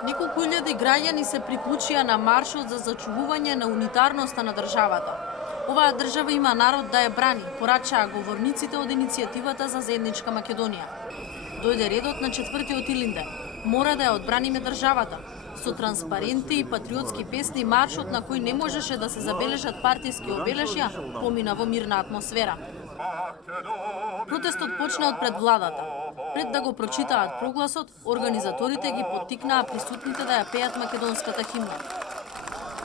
Неколку илјади граѓани се приклучија на маршот за зачувување на унитарноста на државата. Оваа држава има народ да ја брани, порачаа говорниците од иницијативата за заедничка Македонија. Дојде редот на 4-тиот Илинден. Мора да ја одбраниме државата. Со транспаренти и патриотски песни маршот на кој не можеше да се забележат партиски обелешја помина во мирна атмосфера. Протестот почна од пред владата. Пред да го прочитаат прогласот, организаторите ги поттикнаа присутните да ја пеат македонската химна.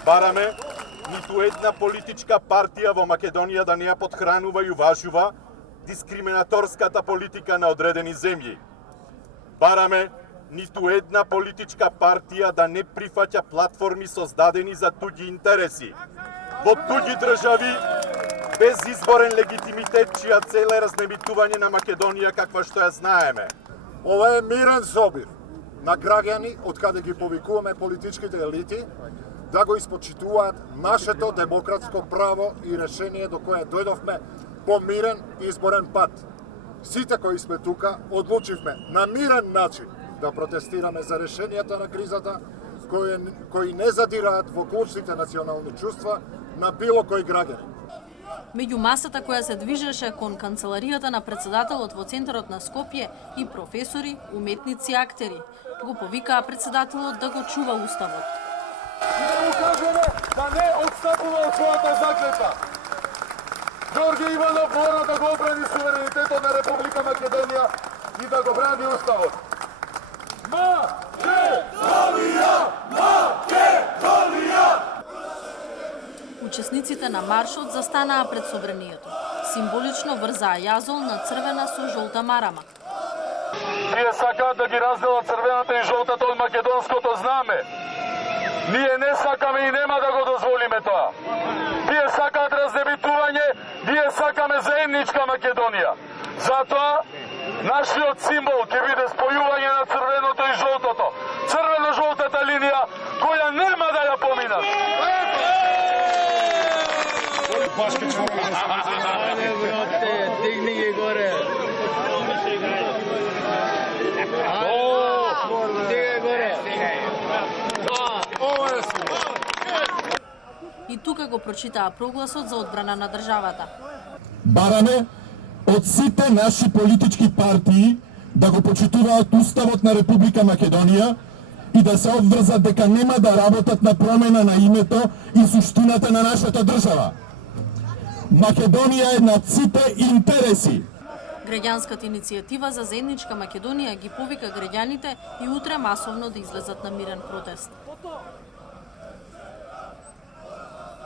Бараме ниту една политичка партија во Македонија да не ја подхранува и уважува дискриминаторската политика на одредени земји. Бараме ниту една политичка партија да не прифаќа платформи создадени за туѓи интереси, во туѓи држави, без изборен легитимитет, чија цел е разнебитување на Македонија каква што ја знаеме. Ова е мирен собир на граѓани од каде ги повикуваме политичките елити да го испочитуваат нашето демократско право и решение до кое дојдовме по мирен изборен пат. Сите кои сме тука одлучивме на мирен начин да протестираме за решенијата на кризата кои не задираат во клучните национални чувства на било кој граѓанин. Меѓу масата која се движеше кон канцеларијата на председателот во центарот на Скопје и професори, уметници и актери го повикаа председателот да го чува уставот. И да му кажеме да не отстапува од својата заклетва. Ѓорѓе Иванов мора да го обрани суверенитетот на Република Македонија и да го брани уставот. Македонија! Македонија! Учесниците на маршот застанаа пред собранието. Символично врзаа јазол на црвена со жолта марама. Тие сакаат да ги разделат црвената и жолтата од македонското знаме. Ние не сакаме и нема да го дозволиме тоа. Тие сакаат разнебитување, ние сакаме заедничка Македонија. Затоа нашиот символ ќе биде спојување на црвеното и жолтото. Црвено-жолтата линија која нема да ја поминат. Дигни ги горе. И тука го прочитаа прогласот за одбрана на државата. Бараме од сите наши политички партии да го почитуваат Уставот на Република Македонија и да се обврзат дека нема да работат на промена на името и суштината на нашата држава. Македонија е над сите интереси. Граѓанската иницијатива за заедничка Македонија ги повика граѓаните и утре масовно да излезат на мирен протест.